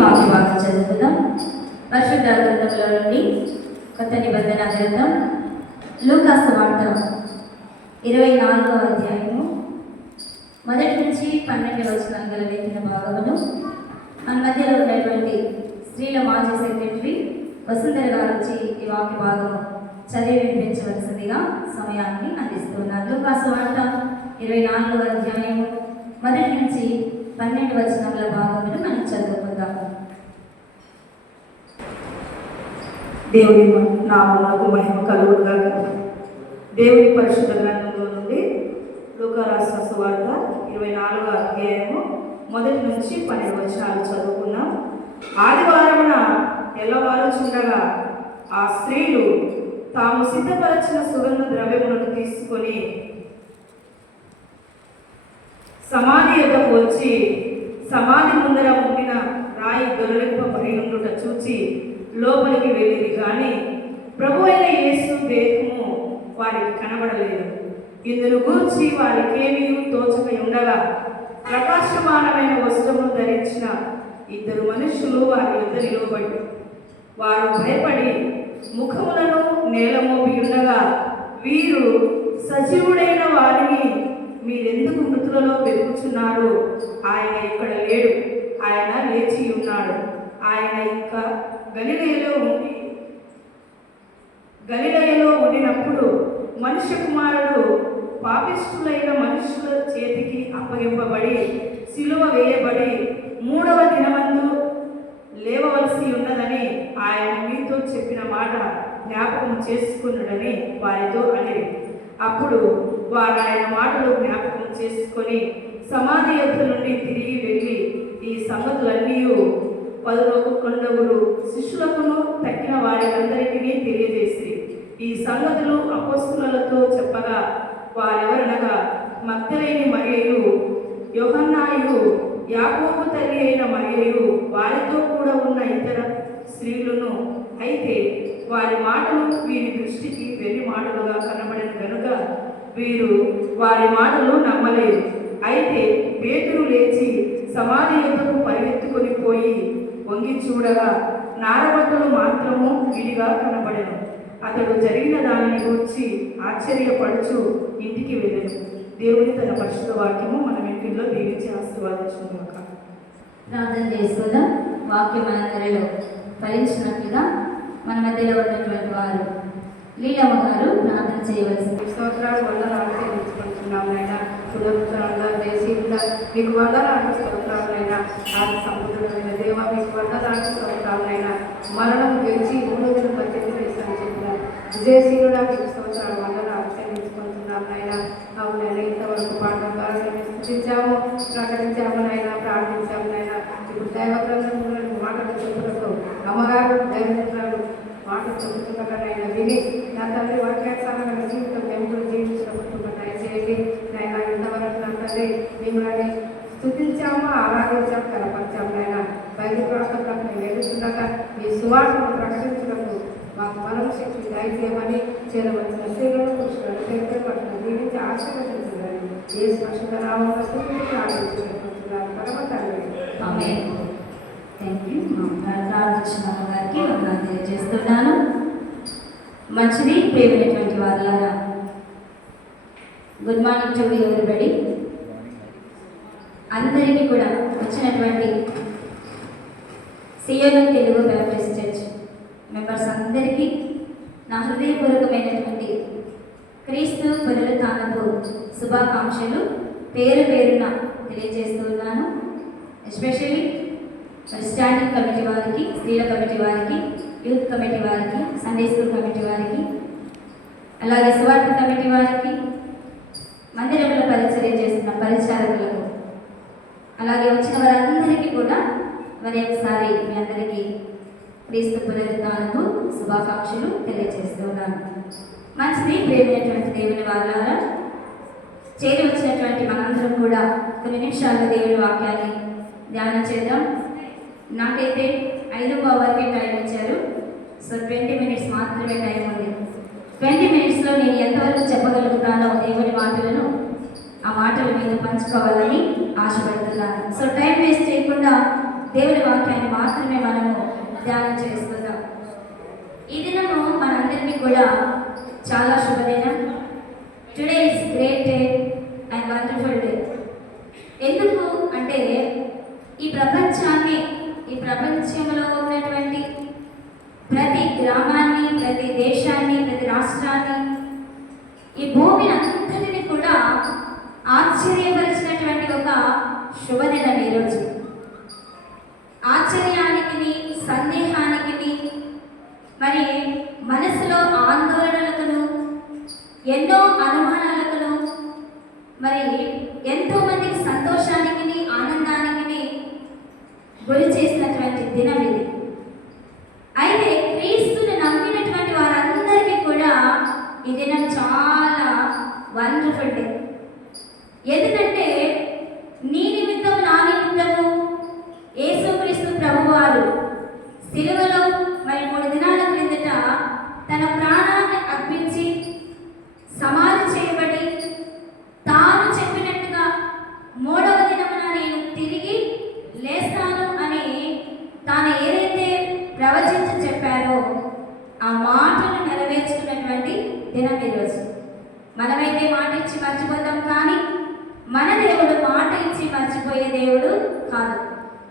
వాక్య భాగం చదువుకుందాం. పరిశుద్ధ గ్రంథంలో నుండి కొత్త నిబంధన గ్రంథం లూకా సువార్త 24వ అధ్యాయము 1 నుంచి 12 వచనాలు గల లేఖన భాగమును మన మధ్యలో ఉన్నటువంటి స్త్రీల మాజీ సెక్రటరీ వసుంధర గారు వచ్చి ఈ వాక్య భాగము చదివి వినిపించవలసిందిగా సమయాన్ని అందిస్తున్నారు. లూకా సువార్త 24వ అధ్యాయము 1 నుంచి 12 వచనముల భాగమును మనం చదువుకుందాము. దేవుని నామమునకు మహిమ కలుగునుగాక. దేవుని పరిశుద్ధ గ్రంథంలో నుండి లూకా రాసిన సువార్త 24వ అధ్యాయము 1 నుంచి 12 వచనాలు చదువుకున్నాం. ఆదివారమున తెల్లవారుచుండగా ఆ స్త్రీలు తాము సిద్ధపరచిన సుగంధ ద్రవ్యములను తీసుకొని సమాధి యొద్దకు వచ్చి సమాధి ముందర ఉండిన రాయి దొరలింపబడి ఉండుట చూచి లోపలికి వెళ్ళింది. కానీ ప్రభు అయిన యేసు దేహము వారికి కనబడలేదు. ఇందును గూర్చి వారికేమీ తోచక ఉండగా ప్రకాశమానమైన వస్త్రములు ధరించిన 2 మనుషులు వారి యొద్ద నిలువబడి వారు భయపడి ముఖములను నేలమోపి ఉండగా, వీరు సజీవుడైన వారిని మీరెందుకు మృతులలో వెతుకుచున్నారు? ఆయన ఇక్కడ లేడు, ఆయన లేచి ఉన్నాడు. ఆయన ఇంకా గలిలయలో ఉండినప్పుడు మనుష్య కుమారుడు పాపిష్ఠులైన మనుషుల చేతికి అప్పగింపబడి సిలువ వేయబడి 3వ దినమందు లేవవలసి ఉన్నదని ఆయన మీతో చెప్పిన మాట జ్ఞాపకం చేసుకున్నాడని వారితో అనేది. అప్పుడు వారు ఆయన మాటలు జ్ఞాపకం చేసుకొని సమాధి యొద్ద నుండి తిరిగి వెళ్ళి ఈ సంగతులన్నీ 11 శిష్యులకును తక్కిన వారికందరికీ తెలియజేసి ఈ సంగతులు అపోస్తలులతో చెప్పగా, వారెవరనగా మగ్దలేని మరియయు, యోహన్నాయు, యాకోబు తల్లి అయిన మరియయు, వారితో కూడా ఉన్న ఇతర స్త్రీలను. అయితే వారి మాటలు వీరి దృష్టికి వెర్రి మాటలుగా కనబడిన కనుక వీరు వారి మాటలు నమ్మలేదు. అయితే పేతురు లేచి సమాధి యొద్దకు పరిగెత్తుకొని పోయి వంగి చూడగా నారబట్టలు మాత్రము విడిగా కనబడెను. అతడు జరిగిన దానిని గురించి ఆశ్చర్యపడుచు ఇంటికి వెళ్ళెను. దేవుని తన పరిశుద్ధ వాక్యము మన ఇంటిలో దీవించి ఆశీర్వాదించుగాక. ప్రార్థన చేసుకుందాం. వాక్యం మనందరిలో ఫలించినట్లుగా మన మధ్యలో ఉన్నటువంటి వారు లీలమ్మ గారు ప్రార్థన చేయవలసింది. స్తోత్రాలు వందనాలు చెల్లించుకుంటున్నామైనా పునరుద్ధరణగా దేశీయుల మీకు వందనాలు స్తోత్రాలైనా ఆది సముద్రమైన దేవ మీకు వందనాలు స్తోత్రాలైనా మరణం గెలిచి 318 వేస్తాను చెప్పిన విజయశీలుడా మీకు స్తోత్రాలు వందనాలు చెల్లించుకుంటున్నామైనా. అవునైనా ఇంతవరకు పాఠకాలను స్థుతించాము, ప్రకటించామునైనా, ప్రార్థించామునైనా. ఇప్పుడు దైవ గ్రంథంలో మాటలు చెప్పులకు అమ్మగారు దైవజ్ఞాలు మాట చెబుతున్నకనైనా విని నా తండ్రి వాక్యానుసారమైన జీవితం ఎప్పుడు జీవించినప్పుడు దయచేయండి. నైనా ఇంతవరకు నా తండ్రి మిమ్మల్ని స్థుతించాము, ఆరాధించాము, కనపరిచాము. నైనా బయలు ప్రాంతంలోకి మేము వెళ్తుండగా మీ సువార్తను ప్రకటించినప్పుడు మాకు బలం శక్తి దయచేయమని చేరవలసిన స్త్రీలను పురుషులను పేరు పట్ల జీవించి ఆశీర్వదించాలని ఏ స్పష్టంగా రావాలని ప్రార్థించుకుంటున్నారు పరమ తండ్రి. ఆమేన్. Thank you. ప్రార్థించిన గారికి వందనాలు తెలియజేస్తున్నాను. మంచిది ప్రేమైనటువంటి వారులారా, గుడ్ మార్నింగ్ టు ఎవరిబడి. అందరికీ కూడా వచ్చినటువంటి సియోను తెలుగు బ్యాప్టిస్ట్ చర్చ్ మెంబర్స్ అందరికీ నా హృదయపూర్వకమైనటువంటి క్రీస్తు పునరుత్థానపు శుభాకాంక్షలు పేరు పేరున తెలియజేస్తున్నాను. ఎస్పెషల్లీ స్టాండింగ్ కమిటీ వారికి, స్త్రీల కమిటీ వారికి, యూత్ కమిటీ వారికి, సండే స్కూల్ కమిటీ వారికి, అలాగే సువార్త కమిటీ వారికి, మందిరంలో పరిచర్య చేస్తున్న పరిచారకులకు, అలాగే వచ్చిన వారందరికీ కూడా మరి ఒకసారి మీ అందరికీ క్రీస్తు పునరుత్థానపు శుభాకాంక్షలు తెలియజేస్తున్నాను. మంచిది ప్రేమైనటువంటి దేవుని వాళ్ళారా, చేరి వచ్చినటువంటి మనందరం కూడా కొన్ని నిమిషాలు దేవుని వాక్యాన్ని ధ్యానం చేద్దాం. నాకైతే 5:15 వరకే టైం ఇచ్చారు. సో 20 మినిట్స్ మాత్రమే టైం ఉంది. 20 మినిట్స్లో నేను ఎంతవరకు చెప్పగలుగుతానో దేవుని మాటలను ఆ మాటలు మీద పంచుకోవాలని ఆశపడుతున్నాను. సో టైం వేస్ట్ చేయకుండా దేవుని వాక్యాన్ని మాత్రమే మనము ధ్యానం చేసుకుందాం. ఈ దినము మనందరికీ కూడా చాలా శుభదినం. Today is great day and wonderful day. ఎందుకు అంటే ఈ ప్రపంచంలో ఉన్నటువంటి ప్రతి గ్రామాన్ని, ప్రతి దేశాన్ని, ప్రతి రాష్ట్రాన్ని, ఈ భూమిని అంతటిని కూడా ఆశ్చర్యపరిచినటువంటి ఒక శుభదినం ఈరోజు. ఆశ్చర్యానికి, సందేహానికి, మరి మనసులో ఆందోళనలకును, ఎన్నో అనుమానాలకును, మరి ఎంతో మందికి సంతోషానికి, ఆనందానికి గురి చేసినటువంటి దినం ఇది. అయితే క్రీస్తుని నమ్మినటువంటి వారందరికీ కూడా ఈ దినం చాలా వండర్ఫుల్ డే. ఎందుకంటే నీ నిమిత్తం, నా నిమిత్తము యేసుక్రీస్తు ప్రభువారు సిలువలో మరి 3 దినాల క్రిందట తన ప్రాణాన్ని అర్పించి సమాధి చేయబడి తాను చెప్పినట్టుగా 3వ దినమున నేను తిరిగి లేస్తాను అని తాను ఏదైతే ప్రవచించి చెప్పారో ఆ మాటను నెరవేర్చుకున్నటువంటి దినం ఈరోజు. మనమైతే మాట ఇచ్చి మర్చిపోతాం, కానీ మన దేవుడు మాట ఇచ్చి మర్చిపోయే దేవుడు కాదు.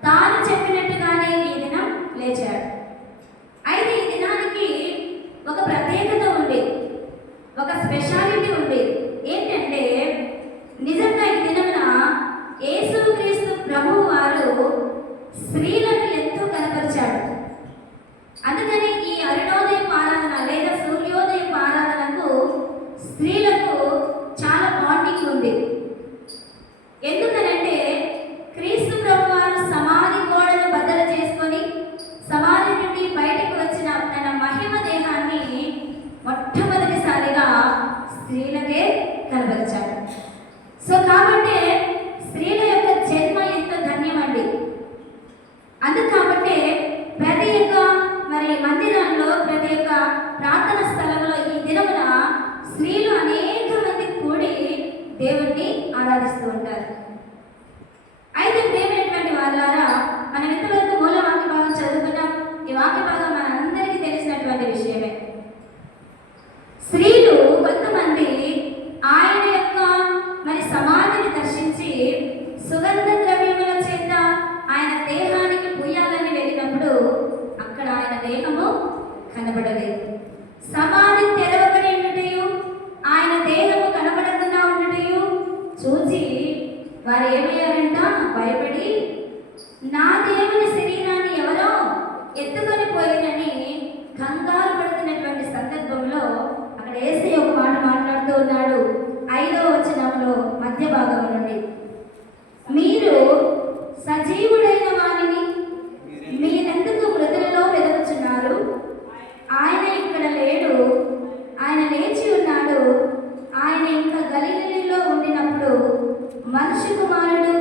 తాను చెప్పినట్టుగానే ఈ దినం లేచాడు. అయితే ఈ దినానికి ఒక ప్రత్యేకత ఉంది, ఒక స్పెషాలిటీ ఉంది. ఏంటంటే నిజంగా ఈ దినమున యేసుక్రీస్తు ప్రభువు వారు స్త్రీలను ఎంతో కనపరిచాడు. అందుకని ఈ అరుణోదయం ఆరాధన లేదా సూర్యోదయం ఆరాధనకు స్త్రీలకు చాలా బాండింగ్ ఉంది. ఎందుకనంటే క్రీస్తు ప్రభువారు సమాధి గోడను బద్దలు చేసుకొని సమాధి నుండి బయటకు వచ్చిన తన మహిమ దేహాన్ని మొట్టమొదటిసారిగా స్త్రీలకే కనబరిచాడు. సో కాబట్టి స్త్రీల యొక్క జన్మ ఎంతో ధన్యమండి. అందుకు కాబట్టి ప్రతి ఒక్క మరి మందిరంలో, ప్రతి ఒక్క ప్రార్థన స్థలంలో ఈ దినమున స్త్రీలు అనేక మంది కూడి దేవుణ్ణి ఆరాధిస్తూ ఉంటారు. అయితే ప్రేమైనటువంటి వాళ్ళారా, మనం ఇంతవరకు మూల వాక్య భాగం చదువుకున్నాం. ఈ వాక్య భాగం మన అందరికీ తెలిసినటువంటి విషయమే. స్త్రీలు కొంతమంది ఆయన యొక్క మరి సమాధిని దర్శించి సుగంధ ద్రవ్యముల చేత ఆయన దేహానికి పూయాలని వెళ్ళినప్పుడు అక్కడ ఆయన దేహము కనబడలేదు. సమాధి తెరవబడి ఉండటయు ఆయన దేహము కనబడకుండా ఉండటయు చూసి వారు ఏమయ్యారంట? భయపడి నా దేవుని శరీరాన్ని ఎవరో ఎత్తుకొని పోయినని కంగారు పడుతున్నటువంటి సందర్భంలో అక్కడ యేసయ్య ఒక మాట మాట్లాడుతూ ఉన్నాడు. 5వ వచనంలో మధ్య భాగం నుండి, మీరు సజీవుడైన వారిని మీరెందుకు మృతులలో వెదకుచున్నారు? ఆయన ఇక్కడ లేడు, ఆయన లేచి ఉన్నాడు. ఆయన ఇంకా గలిలయలో ఉండినప్పుడు మనుష్య కుమారుడు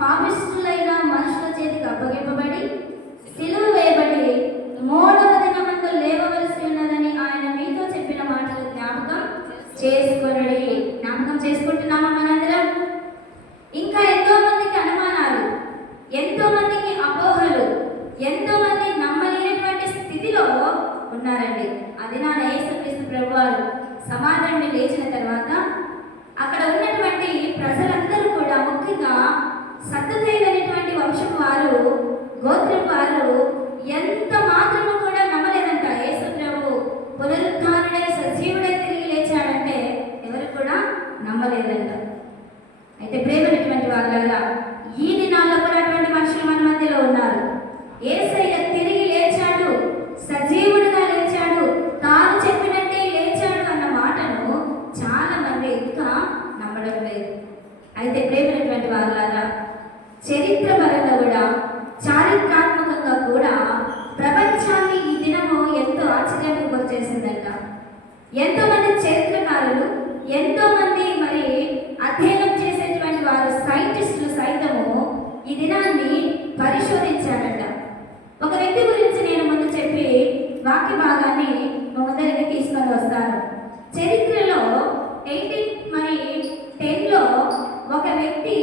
పాపిష్ఠులైన మనుషుల చేతికి అప్పగింపబడి సిలువ వేయబడి 3వ దినమందు లేవవలసి ఉన్నదని ఆయన మీతో చెప్పిన మాటలు జ్ఞాపకం చేసుకోండి. జ్ఞాపకం చేసుకుంటున్నామా మనందరం? ఇంకా ఎంతో మందికి అనుమానాలు, ఎంతో మందికి అపోహలు, ఎంతో మంది నమ్మలేనటువంటి స్థితిలో ఉన్నారండి. అది నా యేసుక్రీస్తు ప్రభువారు సమాధానం లేచిన తర్వాత అక్కడ ఉన్నటువంటి ప్రజలందరూ కూడా, ముఖ్యంగా సత్తుతైనటువంటి వంశం వారు, గోత్రం వారు ఎంత మాత్రము కూడా నమ్మలేదంట. యేసు ప్రభు పునరుత్థానుడై సజీవుడై తిరిగి లేచాడంటే ఎవరు కూడా నమ్మలేదంట. అయితే ప్రేమైనటువంటి వాళ్ళగా ఈ దినాల్లో కూడా అటువంటి మనుషులు మన మధ్యలో ఉన్నారు. యేసయ్య తిరిగి లేచాడు, సజీవుడిగా లేచాడు, తాను చెప్పినట్టే లేచాడు అన్న మాటను చాలా మంది ఇంకా నమ్మడం లేదు. అయితే ప్రేమైనటువంటి వాళ్ళగా చరిత్ర పరంగా కూడా, చారిత్రాత్మకంగా కూడా ప్రపంచాన్ని ఈ దినము ఎంతో ఆశ్చర్యానికి గురిచేసిందంట. ఎంతో మంది చరిత్రకారులు, ఎంతో మంది మరి అధ్యయనం చేసేటువంటి వారు, సైంటిస్టులు సైతము ఈ దినాన్ని పరిశోధించారంట. ఒక వ్యక్తి గురించి నేను ముందు చెప్పి వాక్య భాగాన్ని ముందరికి తీసుకొని వస్తాను. చరిత్రలో 1810లో ఒక వ్యక్తి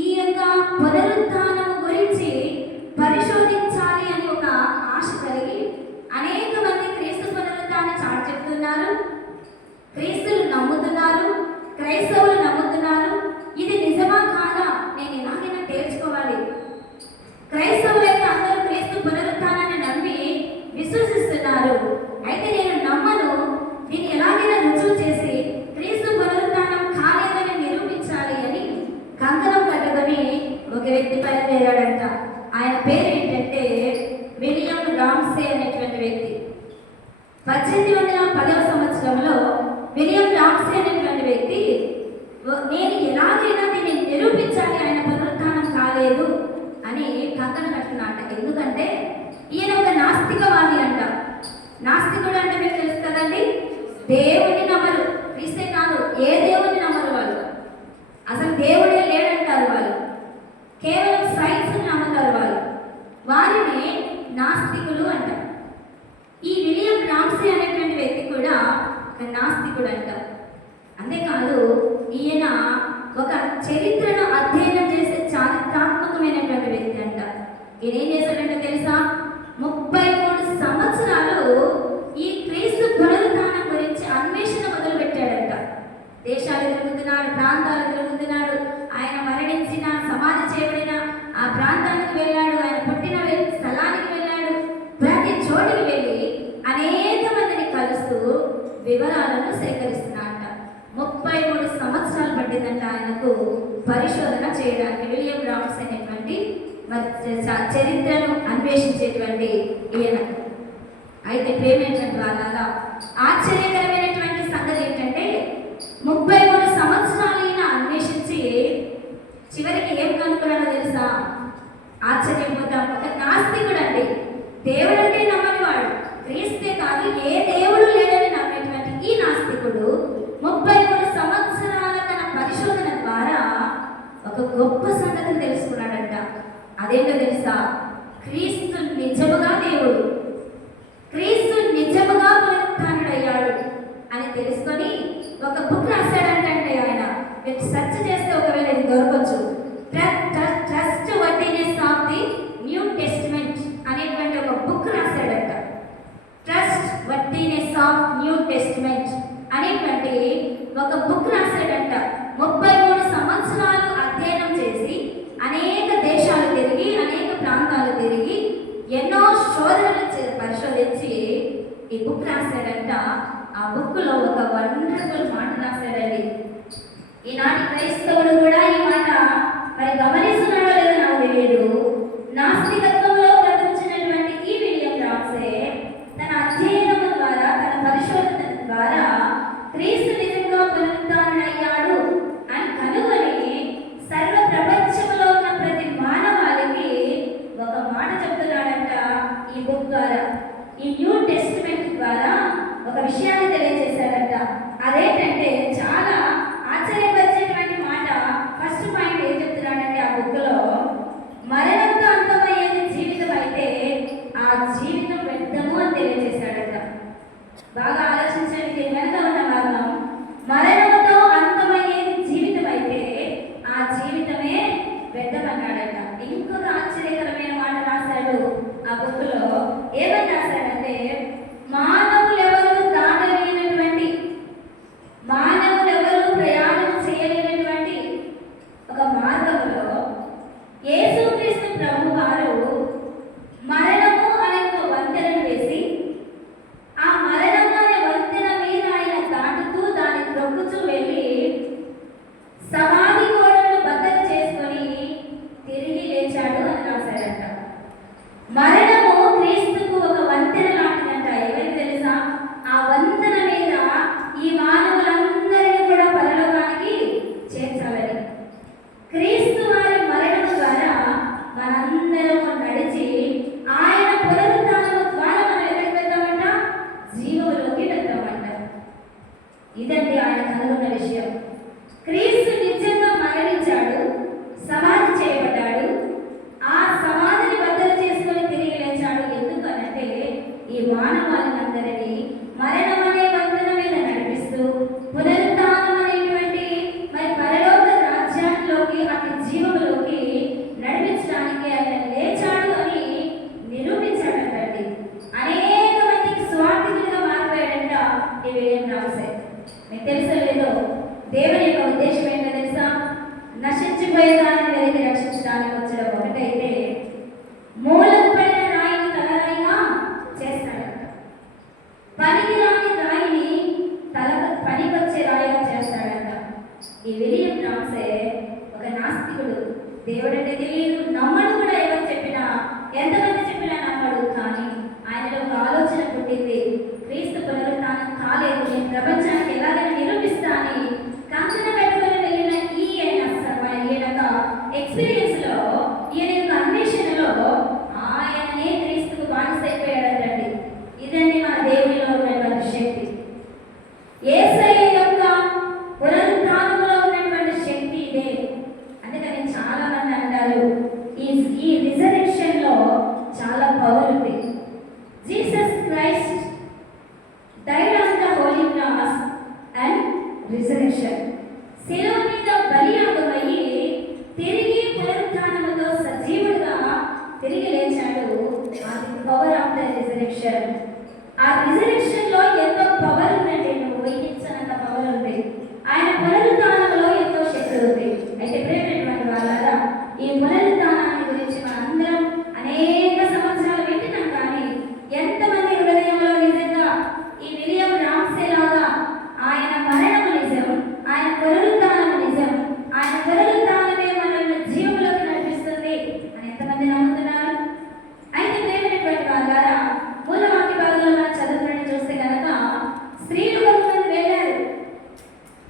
ఈ యొక్క పునరుత్థానం గురించి నాస్తికుడు అంటే మీకు తెలుసు కదండి, దేవుని నమ్మరు. క్రీస్తే కాదు, ఏ దేవుని నమ్మరు వాళ్ళు. అసలు దేవుడే లేడంటారు వాళ్ళు. కేవలం సైన్స్ నమ్ముతారు వాళ్ళు. వారిని నాస్తికులు అంటారు. ఈ విలియం రామ్సే అనేటువంటి వ్యక్తి కూడా ఒక నాస్తికుడు అంటారు. అంతేకాదు, ఈయన ఒక చరిత్రను అధ్యయనం చేసే చారిత్రాత్మకమైనటువంటి వ్యక్తి అంట. ఈయన ఏం చేశాడంటే తెలుసా, 33 సంవత్సరాలు ఈ క్రీస్తు పునరుత్థానం గురించి అన్వేషణ మొదలు పెట్టాడంట. దేశాలు తిరుగుతున్నాడు, ప్రాంతాలు తిరుగుతున్నాడు. ఆయన మరణించిన, సమాధి చేయబడిన ఆ ప్రాంతానికి వెళ్ళాడు, ఆయన పుట్టిన స్థలానికి వెళ్ళాడు. ప్రతి చోటికి వెళ్ళి అనేక మందిని కలుస్తూ వివరాలను సేకరిస్తున్నాడంట. 33 సంవత్సరాలు పట్టిందంట ఆయనకు పరిశోధన చేయడానికి. విలియం రామ్సే అనేటువంటి చరిత్రను అన్వేషించేటువంటి ఈయన. అయితే ప్రేమైనటువంటి వాళ్ళ ఆశ్చర్యకరమైనటువంటి సంగతి ఏంటంటే 33 సంవత్సరాలు ఈయన అన్వేషించి చివరికి ఏం కనుక్కున్నాడో తెలుసా? ఆశ్చర్యపోతాం. ఒక నాస్తికుడు అండి, దేవుడు అంటే నమ్మని వాడు, క్రీస్తే కాదు ఏ దేవుడు లేడని నమ్మేటువంటి ఈ నాస్తికుడు 33 సంవత్సరాల తన పరిశోధన ద్వారా ఒక గొప్ప సంగతిని తెలుసుకున్నాడంట. అదేంటో తెలుసా? క్రీస్తు నిజముగా దేవుడు, క్రీస్తు నిజముగా పునరుత్థానుడయ్యాడు అని తెలుసుకొని ఒక బుక్ రాశాడంటే ఆయన. మీరు సెర్చ్ చేస్తే ఒకవేళ ఇది దొరకవచ్చు. Trustworthiness of the New Testament అనేటువంటి ఒక బుక్ రాశాడంట. Trustworthiness of New Testament అనేటువంటి ఒక బుక్ రాశాడంట. 33 సంవత్సరాలు అధ్యయనం చేసి అనేక దేశాలు తిరిగి, అనేక ప్రాంతాలు తిరిగి, ఎన్నో శోధనలు పరిశోధించి ఈ బుక్ రాశాడంట. ఆ బుక్లో ఒక వండర్ఫుల్ మాట రాశాడండి. ఈనాటి క్రైస్తవుడు కూడా ఈ మాట మరి గమనిస్తున్నాడో లేదో నాకు తెలియదు. నాస్తికత్వంలో బ్రతికించినటువంటి ఈ విలియం రామ్సే తన అధ్యయనం ద్వారా, తన పరిశోధన ద్వారా క్రీస్తు నిజంగా పునరుత్థానుడయ్యాడు అని కనుగొని సర్వ ప్రపంచంలో ఉన్న ప్రతి మానవాళికి ఒక మాట చెప్తున్నాడంట. ఈ బుక్ ద్వారా, ఈ న్యూ టెస్టిమెంట్ ద్వారా ఒక విషయాన్ని తెలియజేశాడంట. అదేంటంటే చాలా ఆశ్చర్యపరిచేటువంటి మాట. ఫస్ట్ పాయింట్ ఏం చెప్తున్నాడంటే ఆ బుక్లో, మరణంతో అంతమయ్యేది జీవితం అయితే ఆ జీవితం వ్యర్థము అని తెలియజేశాడట. బాగా ఆలోచించండి, దీని వెనక ఉన్న భాగం. మరణంతో అంతమయ్యేది జీవితం అయితే ఆ జీవితమే వ్యర్థమన్నాడట. ఇంకొక ఆశ్చర్యకరమైన మాట రాశాడు ఆ బుక్లో. ఏమని రాశాడంటే, మానవులెవరు దాటలేనటువంటి, మానవులెవరు ప్రయాణం చేయలేనటువంటి ఒక మార్గంలో యేసుక్రీస్తు ప్రభు వారు మరణము అనే ఒక వంతెనను వేసి, ఆ మరణము అనే వంతెన మీద ఆయన దాటుతూ దాన్ని త్రొక్కుతూ వెళ్ళి సమాధి గోడను బద్దలు చేసుకొని తిరిగి లేచాడు అని రాశాడంట. మరణము క్రీస్తుకు ఒక వంతెన లాంటిదంట. ఎవరికి తెలుసా? ఆ వంతెన మీద ఈ మానవులందరినీ కూడా పరలోకానికి చేర్చాలని. క్రీస్తు వారి మరణం ద్వారా మనందరం నడిచి ఆయన పునరుత్థానం ద్వారా మనం ఎక్కడికి వెళ్తామంట? జీవములోకి వెళ్తామంట. ఇదండి ఆయన కనుగొన్న విషయం. క్రీస్తు నిజంగా మరణించాడు, సమాధి చేయబడ్డాడు, ఆ సమాధిని బద్దలు చేసుకొని తిరిగి లేచాడు. ఎందుకనంటే ఈ మానవాళినందరినీ మరణం అనే వంతెన మీద నడిపిస్తూ పునరుత్థానం అనేటువంటి మరి పరలోక రాజ్యాల్లోకి, అతి జీవములోకి నడిపించడానికి ఆయన లేచాడు అని నిరూపించాడంటండి. అనేక మందికి స్వార్థికులుగా మారిపోయాడంట ఈ విలియం రామ్సే. మీకు తెలుసో లేదో, దేవుని యొక్క ఉద్దేశం ఏంటో తెలుసా? నశించిపోయే దాన్ని వెలికి రక్షించడానికి వచ్చడం ఒకటైతే, మూలకు పడిన రాయిని తలరాయిగా చేస్తాడంట. పనికిరాని రాయిని పనికొచ్చే రాయిగా చేస్తాడంట. ఈ విలియం రామ్సే ఒక నాస్తికుడు. దేవుడంటే తెలియదు, నమ్మడు కూడా. ఎవరు చెప్పినా, ఎంతమంది చెప్పినా నమ్మడు. కానీ ఆయనలో ఒక ఆలోచన పుట్టింది, క్రీస్తు పునరుత్థానం కాలేదు, నేను ప్రపంచానికి ఎలాగైనా నిరూపిస్తా అని కంకణ పెట్టుకొని వెళ్ళిన ఈయన ఎక్స్పీరియన్స్ లో ఈయన రిజరెక్షన్. ఆ రిజరెక్షన్ లో ఎంతో పవర్ ఉందండి, నువ్వు ఊహించనంత పవర్ ఉంది. ఆయన పునరుత్థానంలో ఎంతో శక్తి ఉంది. అయితే ప్రేమైనటువంటి వాళ్ళారా, ఈ పునరుత్థానాన్ని గురించి మనందరం అనేక సంవత్సరాలు వింటున్నాం, కానీ ఎంతమంది హృదయంలో నిజంగా ఈ విలియం రామ్సే లాగా ఆయన మరణము నిజం, ఆయన పునరుత్థానము నిజం, ఆయన పునరుత్థానమే మనల్ని జీవంలోకి నడిపిస్తుంది అని ఎంతమంది నమ్ముతున్నారు? అయితే ప్రేమైనటువంటి వాళ్ళారా, మూల వాక్య భాగంలో మనం చదువుకుని చూస్తే కనుక స్త్రీలు కొంతమంది వెళ్ళారు,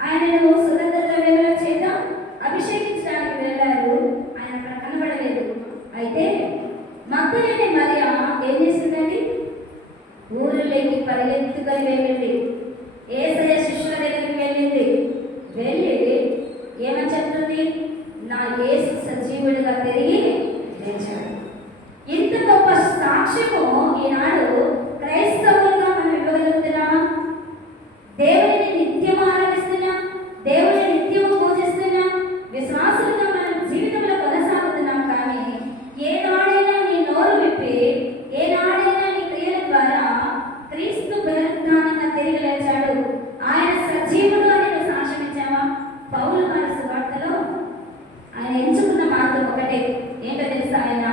ఆయనను సుగంధ ద్రవ్యముల చేత అభిషేకించడానికి వెళ్ళారు. ఆయన అక్కడ కనబడలేదు. అయితే మగ్దలేని మరియ ఏం చేసిందండి? ఊరిలోకి పరిగెత్తుకొని వెళ్ళింది, యేసయ్య శిష్యుల దగ్గరికి వెళ్ళింది. వెళ్ళి ఏమని చెప్తుంది? నా యేసు సజీవుడిగా తిరిగి లేచాడు. ఇంత గొప్ప సాక్ష్యము ఈనాడు క్రైస్తవులుగా మనం ఇవ్వగలుగుతున్నామా? దేవుడిని నిత్యం ఆరాధిస్తున్నాం, దేవుడిని నిత్యము పూజిస్తున్నాం, విశ్వాసులుగా మనం జీవితంలో కొనసాగుతున్నాం. కానీ ఏనాడైనా నీ నోరు విప్పి, ఏనాడైనా నీ క్రియల ద్వారా క్రీస్తు పునరుత్థానంగా తిరిగి లేచాడు, ఆయన సజీవుడు అని నువ్వు సాక్ష్యం ఇచ్చావా? పౌలు గారి సువార్తలో ఆయన ఎంచుకున్న మార్గం ఒకటే, ఏంటో తెలుసా? ఆయన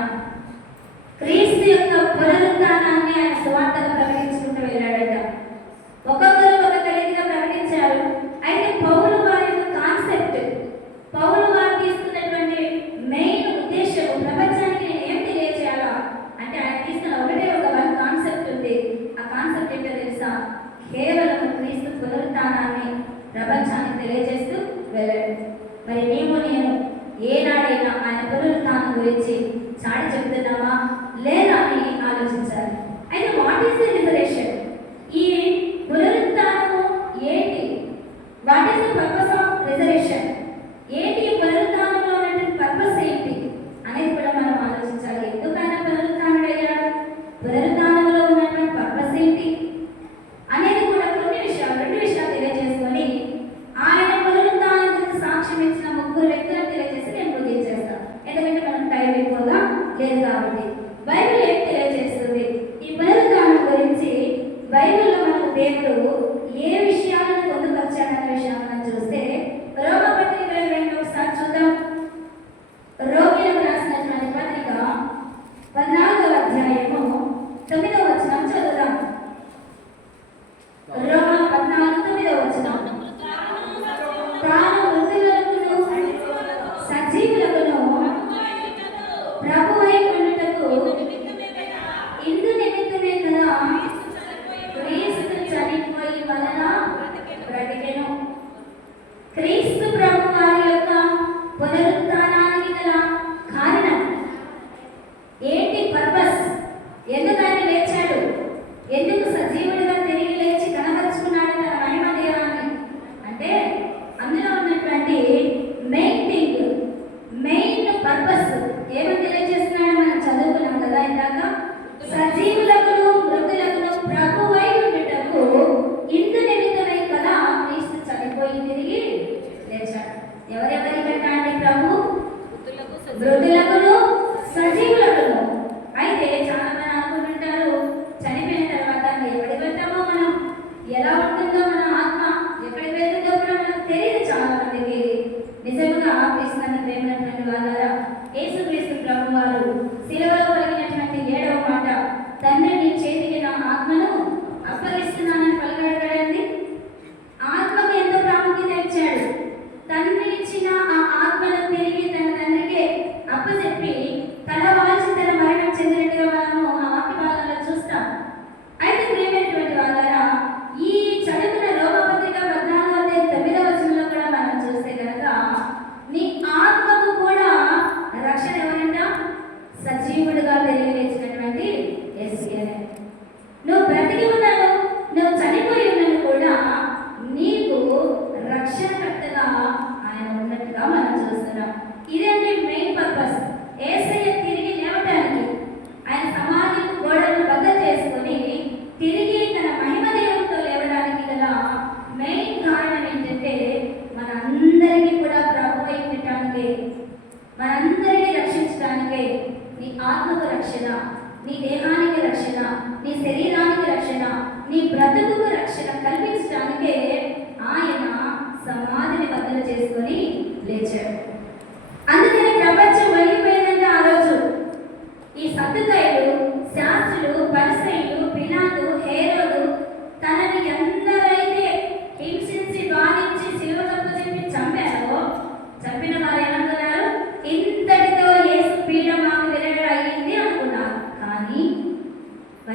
క్రీస్తు యొక్క పునరుత్థానాన్ని ఆయన సువార్తగా ప్రకటించుకుంటూ వెళ్ళాడట. ఒక్కొక్కరు ఒక కలిగిగా ప్రకటించారు. అయితే పౌలు వారి యొక్క కాన్సెప్ట్, పౌలు వారు తీసుకున్నటువంటి మెయిన్ ఉద్దేశం, ప్రపంచానికి నేను ఏం తెలియజేయాలా అంటే ఆయన తీసుకున్న ఒకటే ఒక కాన్సెప్ట్ ఉంది. ఆ కాన్సెప్ట్ ఏంటో తెలుసా? కేవలం క్రీస్తు పునరుత్థానాన్ని ప్రపంచానికి తెలియజేస్తూ వెళ్ళాడు. మరి నేను ఏనాడైనా ఆయన పునరుత్థానం గురించి చాటి చెప్తున్నామా లేదా అని ఆలోచించాలి. అయితే వాట్ ఈస్ ది రిజరెక్షన్? ఈ పునరుత్థానము ఏంటి? What is the purpose of resurrection? ఏంటి ఈ పునరుత్థానంలో ఉన్నటువంటి పర్పస్ ఏంటి అనేది కూడా మనం ఆలోచించాలి. ఎందుకు ఆయన పునరుత్థానుడు అయ్యాడు, పునరుత్థానంలో ఉన్నటువంటి పర్పస్ ఏంటి అనేది కూడా రెండు విషయాలు తెలియజేసుకొని ఆయన పునరుత్థానం గురించి సాక్ష్యం ఇచ్చిన 3 వ్యక్తులను తెలియజేసి నేను ముగించేస్తాను. ఎందుకంటే మనం టైం ఎక్కువగా లేదు కాబట్టి. బైబిల్ ఏం తెలియజేస్తుంది ఈ పునరుత్థానం గురించి? బైబిల్లో మనకు దేవుడు ఏ విషయాలను పొందుపరిచాడనే విషయాన్ని మనం చూస్తే రోమపత్రిక ఒకసారి చూద్దాం. రోమిలకు రాసినటువంటి పత్రిక 14వ అధ్యాయము 9వ వచనం చదువుదాం. రోమ 14:9వ వచనం. తాను మృతులకును సజీవులకును ప్రభువై ఉండుటకు ఇందు నిమిత్తమే కదా క్రీస్తు చనిపోయి వలన బ్రతికెను. క్రీస్తు ప్రభు వారి యొక్క పునరుత్థానానికి గల కారణం ఏంటి? పర్పస్. ఎందుకు ఆయన లేచాడు? ఎందుకు సజీవుడిగా తిరిగి లేచి కనబరుచుకున్నాడు తన మహిమ దేహాన్ని? అంటే అందులో ఉన్నటువంటి మెయిన్ థింగ్, మెయిన్ పర్పస్ ఏమని తెలియజేస్తున్నాడు? మనం చదువుకున్నాం కదా ఇందాక, సజీవులకును మృతులకును ప్రభువై ఉండుటకు ఇందు నిమిత్తమై కదా క్రీస్తు చనిపోయి తిరిగి లేచాడు. ఎవరెవరికంటే అంటే ప్రభు మృతులకును సజీవులకును. అయితే చాలా మంది అనుకుంటుంటారు చనిపోయిన తర్వాత ఎక్కడికి వెళ్తామో, మనం ఎలా ఉంటుందో మన ఆత్మ ఎక్కడికి వెళ్తుందో కూడా మనకు తెలియదు చాలా మందికి. నిజంగా క్రీస్తుని ప్రేమైనటువంటి వాళ్ళారా, యేసుక్రీస్తు ప్రభు వారు శిలువలో పలికినటువంటి 7వ మాట, తండ్రి నీ చేతికి నా ఆత్మను అప్పగిస్తున్నానని పలికాడు కదండి. ఆత్మకు ఎంతో ప్రాముఖ్యత ఇచ్చాడు. తండ్రి ఇచ్చిన ఆ ఆత్మను తిరిగి తన తండ్రికి అప్పచెప్పి తన వాల్చి తన మరణం చెందినట్టుగా మనము ఆ వాక్య భాగంలో చూస్తాం. అయితే ప్రేమైనటువంటి వాళ్ళారా, ఈ చదువుకున్న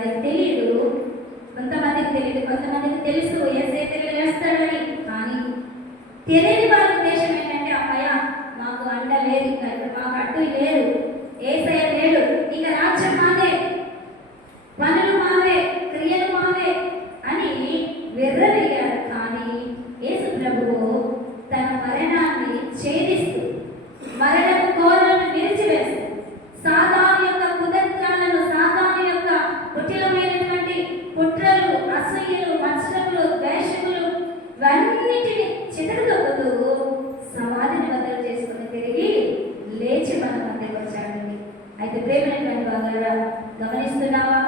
వారికి తెలియదు, కొంతమందికి తెలియదు, కొంతమందికి తెలుసు ఏసై తిరిగి లేస్తాడని. కానీ తెలియని వారి ఉద్దేశం ఏంటంటే అమ్మయ్య మాకు అండ లేదు, ఇంకా ఇప్పుడు మాకు అడ్డు లేదు, ఏసయ్య లేడు, ఇక రాజ్యం మాదే, పనులు మావే, క్రియలు మావే అని విర్రవీగారు. కానీ యేసు ప్రభువు తన మరణాన్ని ఛేదిస్తూ, మరణపు కోరలను విరిచివేస్తూ, సాతాను యొక్క కుతంత్రాలను, సాతాను యొక్క కుటిలమైనటువంటి కుట్రలు, అసూయలు, మత్సరములు, ద్వేషములు ఇవన్నిటిని చితకతొక్కుతూ సమాధిని బదులు చేసుకుని తిరిగి లేచి మన మధ్యకు వచ్చాడండి. అయితే ప్రేమైనటువంటి బాగా గమనిస్తున్నావా?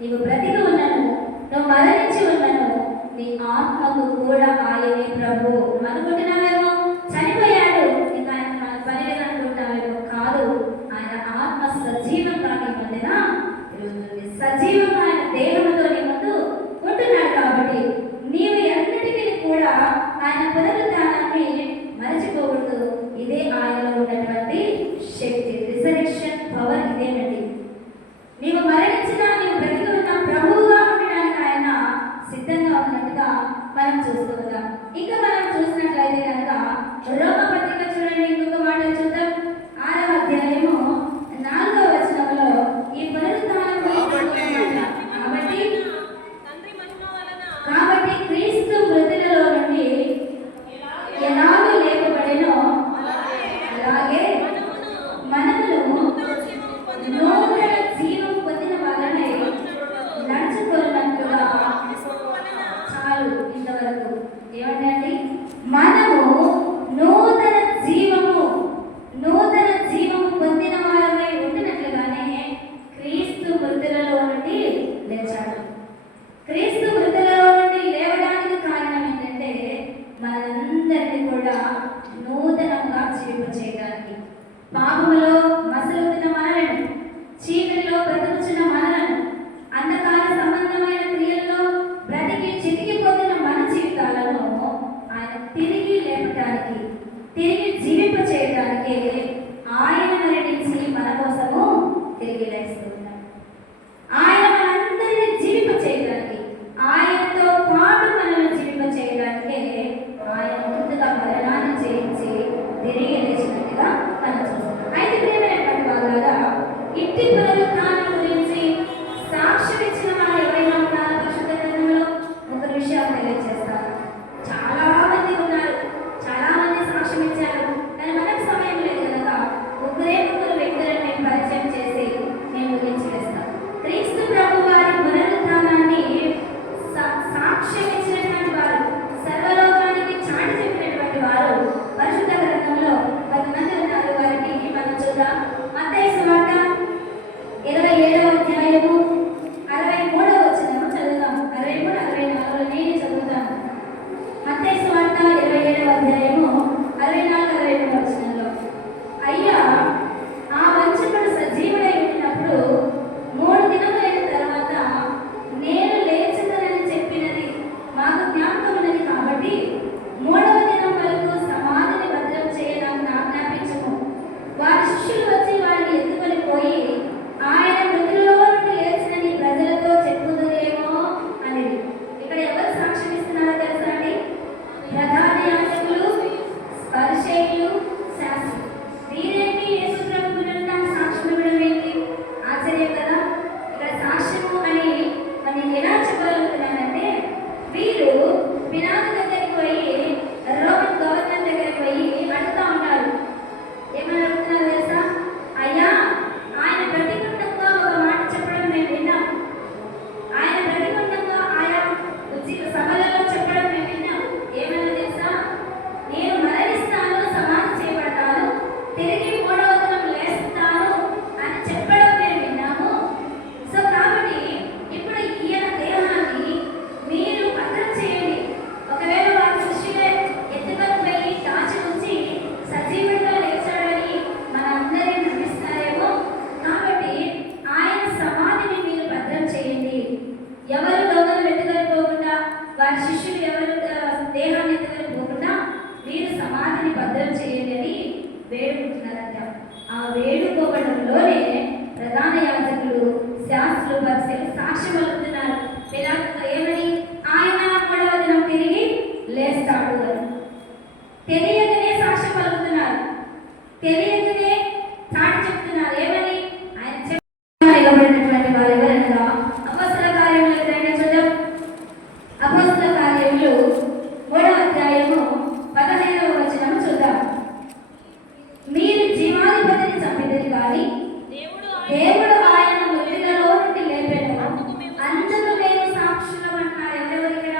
నీవు బ్రతికి ఉన్నాను, నువ్వు మరణించి ఉన్నాను, నీ ఆత్మకు కూడా ఆయనే ప్రభు. అనుకుంటున్నావేమో చనిపోయాడు, ఇంకా ఆయన మన పని లేదు అనుకుంటావేమో. కాదు, ఆయన ఆత్మ సజీవంగా నీ మధ్యన తిరుగుతుంది, సజీవంగా ఆయన దేహంతో నీ ముందు ఉంటున్నాడు. కాబట్టి నీవు ఎన్నటికీ కూడా ఆయన పునరుద్ధానాన్ని మరచిపోకూడదు. ఇదే ఆయనలో ఉన్నటువంటి శక్తి, రిజరెక్షన్ పవర్ ఇదేనండి. నీవు మరణించినా నీవు బ్రతికి ఉన్న ప్రభువుగా ఉండడానికి ఆయన సిద్ధంగా ఉన్నట్టుగా మనం చూస్తూ ఉన్నాం. ఇంకా మనం చూసినట్లయితే కనుక రోమపత్రిక చూడండి, ఇంకొక మాట చూద్దాం. 6వ అధ్యాయము 4వ వచనంలో ఈ పునరుద్ధానం దాసులు పరిశీలి సాక్ష్యం పలుకుతున్నారు. పిలాతుతో ఏమని? ఆయన 3వ దినం తిరిగి లేస్తాడు అని. తెలియకనే సాక్ష్యం పలుకుతున్నారు, తెలియకనే చాటి చెప్తున్నారు. ఏమని? ఆయన చెప్పబడినటువంటి వారు ఎవరనగా అపోస్తల కార్యములు గ్రంథం చూద్దాం. అపోస్తల కార్యములు 3వ అధ్యాయము 15వ వచనము చూద్దాం. మీరు జీవాధిపతిని చంపినది కానీ దేవుడు ఆయన మృతులలో నుండి లేపాడు, అందుకు మేము సాక్షులం అంటున్నారు. ఎవరెవరు ఇక్కడ?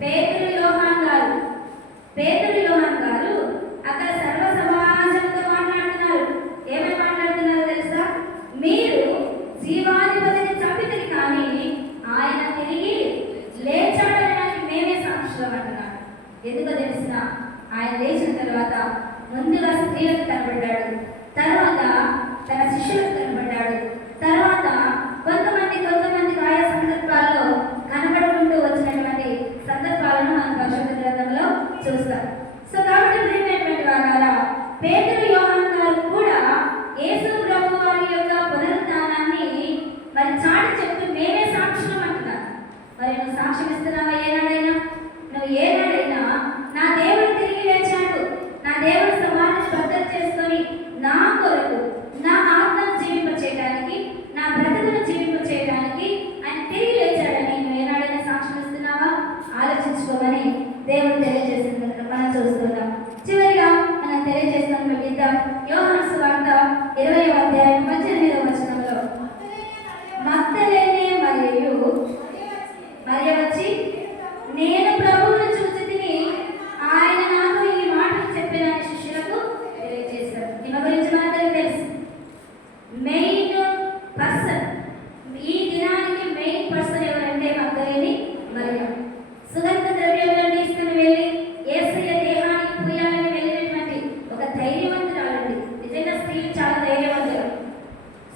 పేతురు యోహాన్ గారు. పేతురు యోహాన్ గారు అక్కడ సర్వ సమాజంతో మాట్లాడుతున్నారు. ఏమని మాట్లాడుతున్నారో తెలుసా? మీరు జీవాధిపతిని చంపినది కానీ ఆయన తిరిగి లేచాడనడానికి మేమే సాక్షులం అంటున్నారు. ఎందుకో తెలిసిన? ఆయన లేచిన తర్వాత ముందుగా స్త్రీలకు కనబడ్డాడు, తర్వాత తన శిష్యులకు కనబడ్డాడు, తర్వాత కొంతమందికి ఆయా సందర్భాల్లో కనబడుకుంటూ వచ్చినటువంటి సందర్భాలను మనం పరిశుద్ధ గ్రంథంలో చూస్తాం. సో కాబట్టి ప్రియమైనటువంటి వారారా, పేతురు యోహాన్ గారు కూడా యేసు ప్రభు వారి యొక్క పునరుద్ధానాన్ని మరి చాటి చెప్తూ మేమే సాక్షులం అంటున్నారు. మరి నువ్వు సాక్ష్యం ఇస్తున్నావా? ఏనాడైనా నువ్వు ఏనాడైనా నా దేవుడు తిరిగి లేచాడు, నా దేవుడు సమాజం భద్రత చేసుకొని నా కొరకు నా ఆత్మను జీవింప చేయడానికి, నా బ్రతుకును జీవింప చేయడానికి ఆయన తిరిగి లేచాడని నువ్వు ఏనాడైనా సాక్ష్యం ఇస్తున్నావా? ఆలోచించుకోమని దేవుడు తెలియజేసిన కనుక మనం చూస్తున్నాం. చివరిగా మనం తెలియజేస్తున్న విద్దాం. యోహాను సువార్త 20వ అధ్యాయం 18వ వచనంలో మగ్దలేనే మరియ వచ్చి నేను ప్రభువును చూచి తిని ఆయన నాకు ఈ మాటలు చెప్పిన శిష్యులకు తెలియజేశారు. ఈమె గురించి మనందరికీ తెలుసు. మెయిన్ పర్సన్, ఈ దినానికి మెయిన్ పర్సన్ ఎవరంటే మగ్దలేని మరియ. సుగంధ ద్రవ్యాలను తీసుకుని వెళ్ళి యేసయ్య దేహానికి పూయాలని వెళ్ళినటువంటి ఒక ధైర్యవంతురాలండి. నిజంగా స్త్రీలు చాలా ధైర్యవంతులు.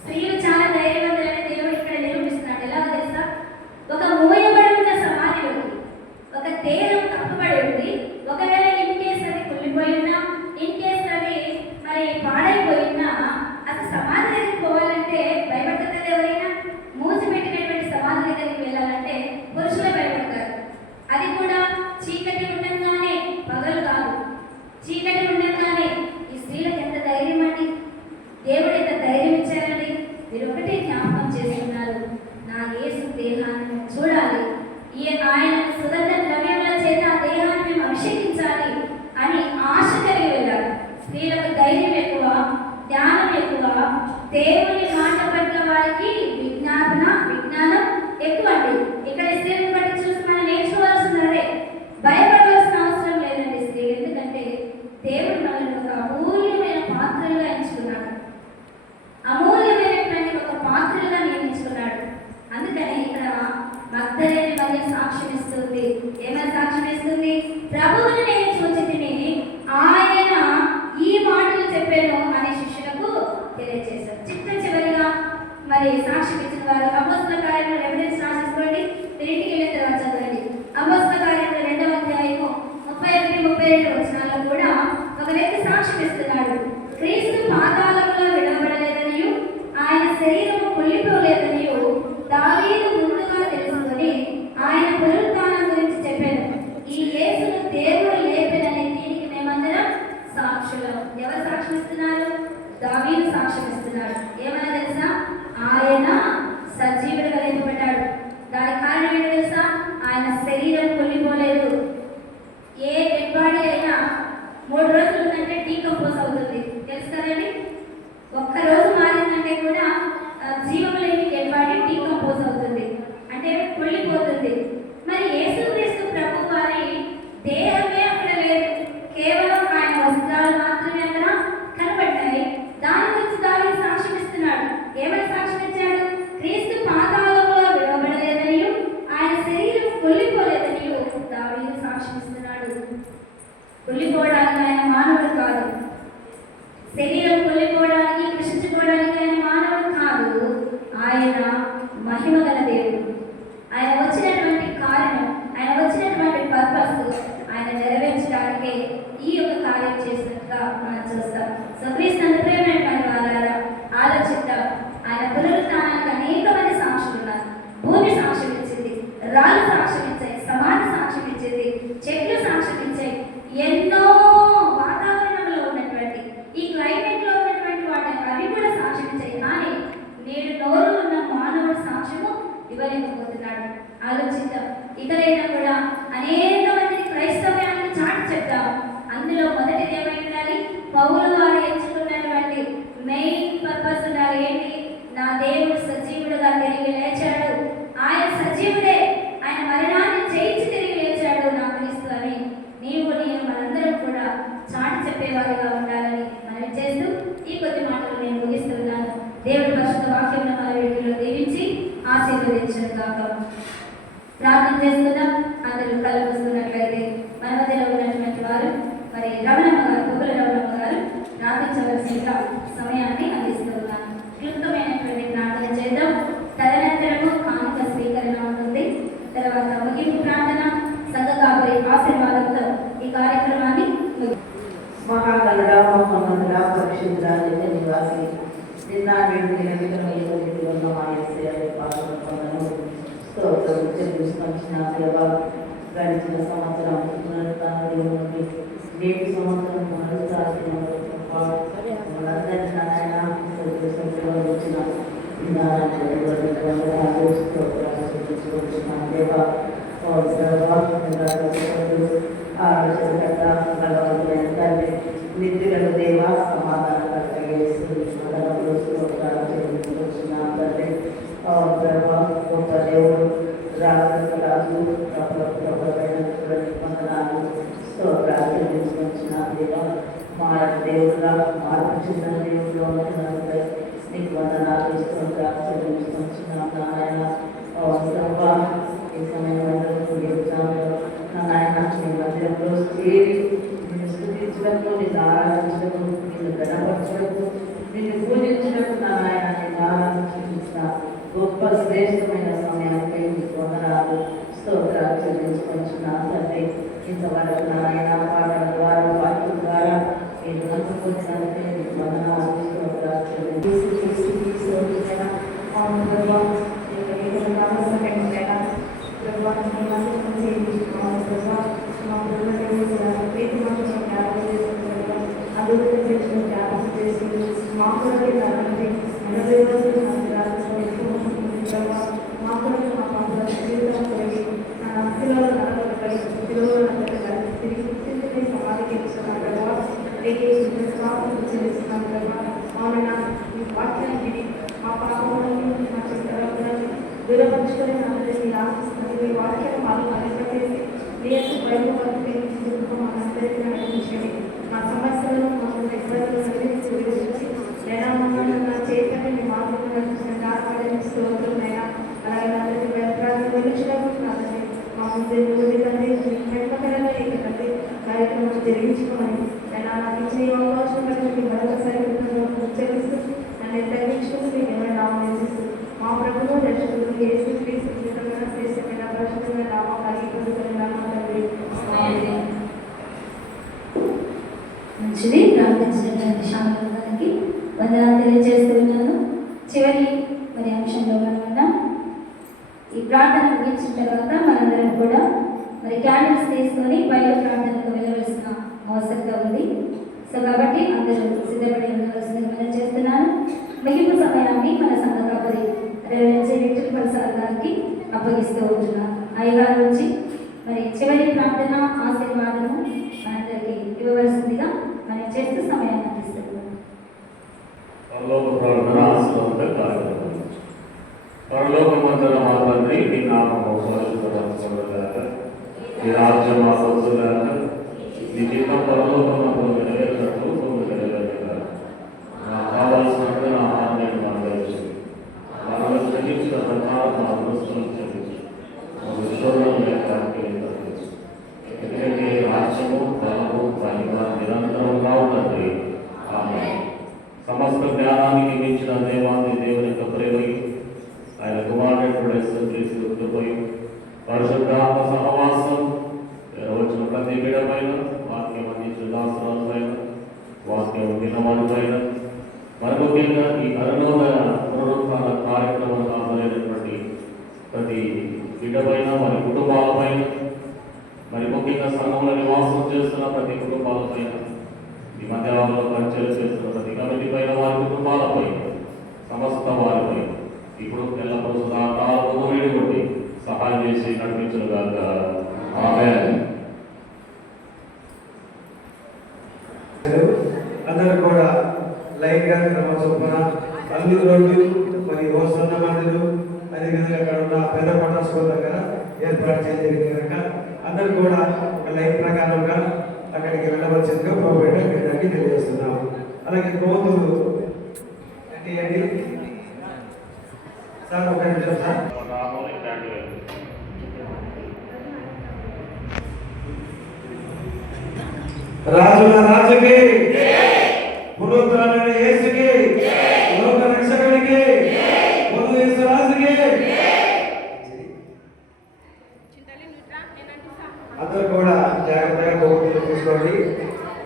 స్త్రీలు చాలా ధైర్యవంతులని దేవుడు ఇక్కడ నిరూపిస్తున్నాడు. ఎలా తెలుసా? ఒక మూయబడి ఉన్న సమాధిలోకి ఒక దేహం కప్పబడి ఉంది. ఒకవేళ ఇన్ కేస్ అది కుళ్ళిపోయినా, ఇన్ కేస్ అది మరి పాడైపోయినా, అసలు సమాధి దగ్గరికి పోవాలంటే భయపడుతుంది. ఎవరైనా మూసి పెట్టినటువంటి సమాధి దగ్గరికి వెళ్ళాలంటే పురుషులే భయపడతారు. అది కూడా చీకటి ఉండగానే, పగలు కాదు, చీకటి ఉండగానే. ఈ స్త్రీలకు ఎంత ధైర్యం అండి! దేవుడు ఎంత ధైర్యం ఇచ్చారండి! మీరు ఒకటే జ్ఞాపకం చేస్తున్నారు, నా యేసు దేహాన్ని చూడాలి, ఆయన సుగంధ ద్రవ్యముల చేత ఆ దేహాన్ని మేము అభిషేకించాలి అని ఆశ కలిగి వెళ్ళారు. స్త్రీలకు ధైర్యం ఎక్కువ, జ్ఞానం ఎక్కువ, దేవుని మాట పట్ల వారికి విజ్ఞానం ఎక్కువ అండి. ఇక్కడ స్త్రీలను బట్టి చూసి మనం నేర్చుకోవాల్సిందే. భయపడవలసిన అవసరం లేదండి స్త్రీలు. ఎందుకంటే దేవుడు మనల్ని ఒక అమూల్యమైన పాత్రలుగా ఎంచుకున్నాడు, అమూల్యమైనటువంటి ఒక పాత్రలుగా నియమించుకున్నాడు. అందుకని ఇక్కడ మగ్దలేని మరియ సాక్ష్యం ఇస్తుంది. ఏమైనా సాక్ష్యం ఇస్తుంది? ప్రభువుని నేను చూచి తిని ఆయన ఈ మాటలు చెప్పాను అని శిష్యులకు తెలియజేశారు. చివరిగా మరి సాక్ష్యం ఇచ్చిన వారు అపోస్తల కార్యములు ఎవిడెన్స్ రాసేసుకోండి. ఇంటికి వెళ్ళిన తర్వాత చదవండి. అపోస్తల కార్యములు 2వ అధ్యాయము 31-32 వచనాల్లో కూడా ఒక వ్యక్తి సాక్ష్యం ఇస్తున్నాడు. క్రీస్తు పాతాళములో విడవబడలేదనియు ఆయన శరీరము కుళ్ళిపోలేదనియు దావీదు ముందుగా తెలుసుకొని ఆయన పునరుత్థానం గురించి చెప్పాడు. ఈ యేసును దేవుడు లేపెనని దీనికి మేమందరం సాక్షులం. ఎవరు సాక్ష్యం ఇస్తున్నారు? దావీదు సాక్ష్యం ఇస్తున్నాడు. ఏమన్నా తెలుసా? ఆయన సజీవుడిగా లేపబడ్డాడు. దానికి కారణం ఏంటో తెలుసా? ఆయన శరీరం కుళ్ళిపోలేదు. ఏ డెడ్ బాడీ అయినా 3 రోజులు ఉందంటే డీకంపోజ్ అవుతుంది, తెలుసు కదండి. ఒక్కరోజు మారిందంటే కూడా జీవం లేని డెడ్ బాడీ డీకంపోజ్ అవుతుంది, అంటే కుళ్ళిపోతుంది. మరి యేసుక్రీస్తు ప్రభు వారి దేహమే అక్కడ లేదు, కేవలం ఆయన వస్త్రాలు మాత్రమే అక్కడ కనబడ్డాయి. దాని గురించి దావీదు సాక్ష్యం ఇస్తున్నాడు. ఏమని సాక్ష్యం ఇచ్చాడు? క్రీస్తు పాతాళంలో విడవబడలేదని, ఆయన శరీరం కుళ్ళిపోలేదని దావీదు సాక్ష్యం ఇస్తున్నాడు. కుళ్ళిపోవడానికి ఆయన మానవుడు కాదు, శరీరం కుళ్ళిపోవడానికి, కృషించుకోవడానికి ఆయన మానవుడు కాదు. ఆయన మహిమగల దేవుడు. ఆయన వచ్చినటువంటి కారణం, ఆయన వచ్చినటువంటి పర్పస్ ఆయన నెరవేర్చడానికే ఈ యొక్క కార్యం చేసినట్టుగా మనం చూస్తాం. సో క్రీస్తు ప్రేమైన వాళ్ళారా, ఆలోచిద్దాం. ఆయన పునరుత్థానానికి అనేక మంది రాళ్ళు సాక్ష్యం ఇచ్చాయి, సమాధి సాక్ష్యం ఇచ్చేది, చెట్లు సాక్ష్యం ఇచ్చాయి. ఎన్నో వాతావరణంలో ఉన్నటువంటి ఈ క్లైమేట్లో ఉన్నటువంటి వాటి అవి కూడా సాక్ష్యం ఇచ్చాయి. కానీ నేడు నోరు ఉన్న మానవుడు సాక్ష్యము ఇవ్వలేకపోతున్నాడు. ఆలోచిద్దాం. ఇతరైనా కూడా అనేక మంది క్రైస్తవ్యాన్ని చాటి చెప్తాం. అందులో మొదటిది ఏమై ఉండాలి? పౌలు వారు ఎంచుకున్నటువంటి మెయిన్ పర్పస్ ఉండాలి. ఏంటి? నా దేవుడు సజీవుడుగా తిరిగి లేచాడు, ఆయన సజీవుడే, ఆయన మరణాన్ని జయించి తిరిగి లేచాడు నా క్రీస్తు అని నీవు నేను మనందరం కూడా చాటి చెప్పేవారిగా ఉండాలని మనం చేస్తూ ఈ కొద్ది మాటలు నేను ముగిస్తున్నాను. దేవుడి పరిశుద్ధ వాక్యం మన వీటిలో దీవించి ఆశీర్వదించడం కాక ప్రార్థన చేస్తున్నాం. అందరూ కళ్ళు మూసుకున్నట్లయితే మన మధ్యలో ఉన్నటువంటి వారు మరి రమణమ్మ గారు, బొబ్బల రమణమ్మ గారు ప్రార్థించవలసిన సమయాన్ని అందిస్తున్నాను. క్లుప్తమైనటువంటి ప్రార్థన చేద్దాం. తదనంతరము కానుక స్వీకరణ ఉంటుంది. తర్వాత ముగింపు ప్రార్థన, సంఘ కాపరి ఆశీర్వాదంతో ఈ కార్యక్రమాన్ని మహాగణుడ మహోన్నతుడ పరిశుద్ధ నిత్య నివాసి నిన్న నేడు నిలబెట్టిన ఉన్న మా యేసయ్య పాదముల పొందను స్తోత్రం చెల్లించిన దేవ. గడిచిన సంవత్సరం పునరుత్థానం నుండి నేటి సంవత్సరం పునరుత్థానం మనందరినీ నాయన వచ్చిన దేవ. ఆలోచనకర్త భగవంతుడైన తండ్రి, నిద్రగల దేవ, సమాధానకర్త యేసు చెల్లించుకొచ్చున్నాం తండ్రి. ప్రభా గొప్ప దేవుడు, రాజు వందనాలు స్తోత్రాలు చెల్లించుకొచ్చున్నాం దేవ. మారక దేవుడుగా మార్పు చెందిన దేవుడు ఉంటున్నారు. నీకు వందనాలు స్తోత్రాలు చెల్లించుకొచ్చున్నాం నాయన. ప్రభా ఈ సమయంలో నాయన నీ మందిరంలో చేరి నిన్ను స్తుతించడము, నిన్ను ఆరాధించడము, నిన్ను గణపరచడము, నిన్ను పూజించడము నాయన నేను ఆరాధించిన గొప్ప శ్రేష్టమైన సమయానికి నీకు వందనాలు స్తోత్రాలు చెల్లించుకొచ్చున్నాం తండ్రి. ఇంతవరకు నాయన పాటల ద్వారా వాక్యం ద్వారా నేను నమ్ముకొచ్చినందుకే నీకు వందనాలు స్తోత్రాలు చెల్లించుకుంటున్నాను. దూరపరుచుకొని అందరినీ ఆశిస్తున్నది వాక్యం మాకు మరింపచేసి నేను మనందరికీ నడిపించండి. మా సమస్యలను మాకు ఇబ్బందులు వివరించి నేనమ్మని నా చేతని మీ మార్గంలో నడిపించిన ఆత్మడిస్తూ ఉంటున్నాయా. అలాగే అందరికీ వ్యర్థాలను వెలుచినప్పుడు కాదండి మా ముందు తండ్రి వెంటనే తండ్రి కార్యక్రమం జరిగించుకోమని నేను నాకు ఇచ్చిన అవకాశం మరొకసారి ఉచ్చరిస్తూ నన్ను తగ్గించుకుని ఎవరి నామం నిలిచిస్తూ మా ప్రభుత్వ దర్శకులు యేసు క్రీస్తు శ్రేష్టమైన పరిశుద్ధమైన నామం మంచిది. ప్రార్థించినటువంటి శాంతి వందనాలు తెలియజేస్తున్నాను. చివరి మరి అంశంలో మనం ఉన్నాం. ఈ ప్రార్థన ముగించిన తర్వాత మనందరం కూడా మరి క్యాండిల్స్ తీసుకొని బయట ప్రార్థనకు వెళ్ళవలసిన అవసరం ఉంది. సో కాబట్టి అందరూ సిద్ధపడి ఉండవలసింది మనం చేస్తున్నాను. మిగిలిన సమయాన్ని మన సంఘ కాపరి వ్యక్తుల ప్రసాద్ గారికి అప్పగిస్తూ ఉంటున్నాను. అయ్యగారు వచ్చి మరి చివరి ప్రార్థన ఆశీర్వాదము మనందరికీ ఇవ్వవలసిందిగా మనం చేస్తూ సమయాన్ని అందిస్తున్నాం. పరలోకమందున మా తండ్రి, నీ నామము పరిశుద్ధపరచబడుగాక, నీ రాజ్యం వచ్చుగాక, నీ చిత్తం పరలోకమందు నెరవేరినట్లు భూమి నెరవేరుగాక. నాకు కావలసినట్టు నా ఆహారాన్ని మాకు దయచేయండి. మనల్ని క్షమించిన ప్రకారం మా దోషులను క్షమించు, మా విశ్వాసం లేక ఎందుకంటే రాజ్యము బలము మహిమ నిరంతరంగా ఉన్నది. ఆమేన్. సమస్త జ్ఞానానికి మించిన దేవాన్ని దేవుని యొక్క ప్రేమయు ఆయన కుమారుడు పోయి పరిశుద్ధాత్మ సహవాసం వచ్చిన ప్రతి బిడ్డపైన, వాక్యం అందించిన దాసరాలపైన, వాక్యం వినవారిపైన, మరి ముఖ్యంగా ఈ అరుణోదయ పునరుత్థాన కార్యక్రమం హాజరైనటువంటి ప్రతి బిడ్డ బిడ్డపైన వారి కుటుంబాలపైన మరి ముఖ్యంగా సంఘంలో నివాసం చేస్తున్న ప్రతి కుటుంబాలపైన ఈ మధ్యాహ్నంలో పరిచయం చేస్తున్న ప్రతి కమిటీ పైన వారి కుటుంబాలపై సమస్త వారిపై ఇప్పుడు ఎల్లప్పుడూ సదాకాలము వేడుకొట్టి సహాయం చేసి నడిపించను గాక. ఆమేన్. అందరూ కూడా లైన్ గా క్రమచొప్పున అన్ని రోడ్లు మరియు హోస్టల్ మందులు అదేవిధంగా అక్కడ ఉన్న పెద్ద పట్టణ స్కూల్ దగ్గర ఏర్పాటు చేయగలిగింది కనుక అందరూ కూడా ఒక లైన్ ప్రకారంగా అక్కడికి వెళ్ళవలసిందిగా ప్రభుత్వం అందరికీ తెలియజేస్తున్నాము. అలాగే కోతులు అంటే సార్ ఒక నిమిషం సార్. రాజుల రాజుకి పునరుద్ధరణ యేసుకి లోక రక్షకుడికి యేసు రాజుకి అందరూ కూడా జాగ్రత్తగా కోతులు తీసుకోండి.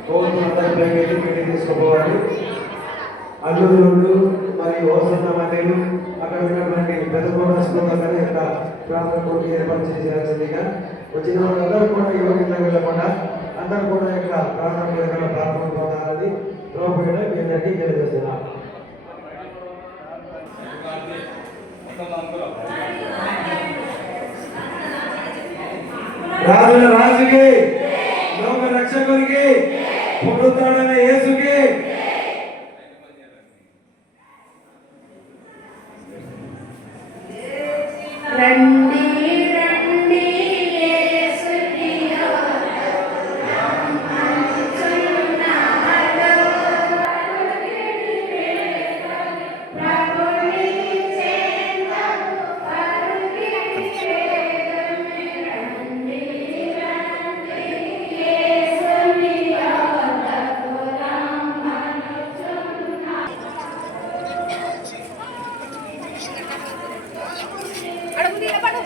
కోతులు అందరూ ప్లేట్ పెట్టి తీసుకుపోవాలి. అల్లుళ్ళు మరియు హోసన్న మందిలు అక్కడ ఉన్నటువంటి పెద్ద స్కూల్ యొక్క ప్రాంతం కోటి ఏర్పాటు చేయాల్సిందిగా వచ్చిన వాళ్ళందరూ కూడా యోగ్యంగా వెళ్ళకుండా అందరూ కూడా యొక్క ప్రాంతం ప్రారంభం పొందాలని ప్రభుత్వం మీ అందరికీ తెలియజేస్తున్నాం. రాజుల రాజుకి లోక రక్షకునికి పునరుద్ధరణ యేసుకి రండి రండి యేసుని అడుగు నిలబడు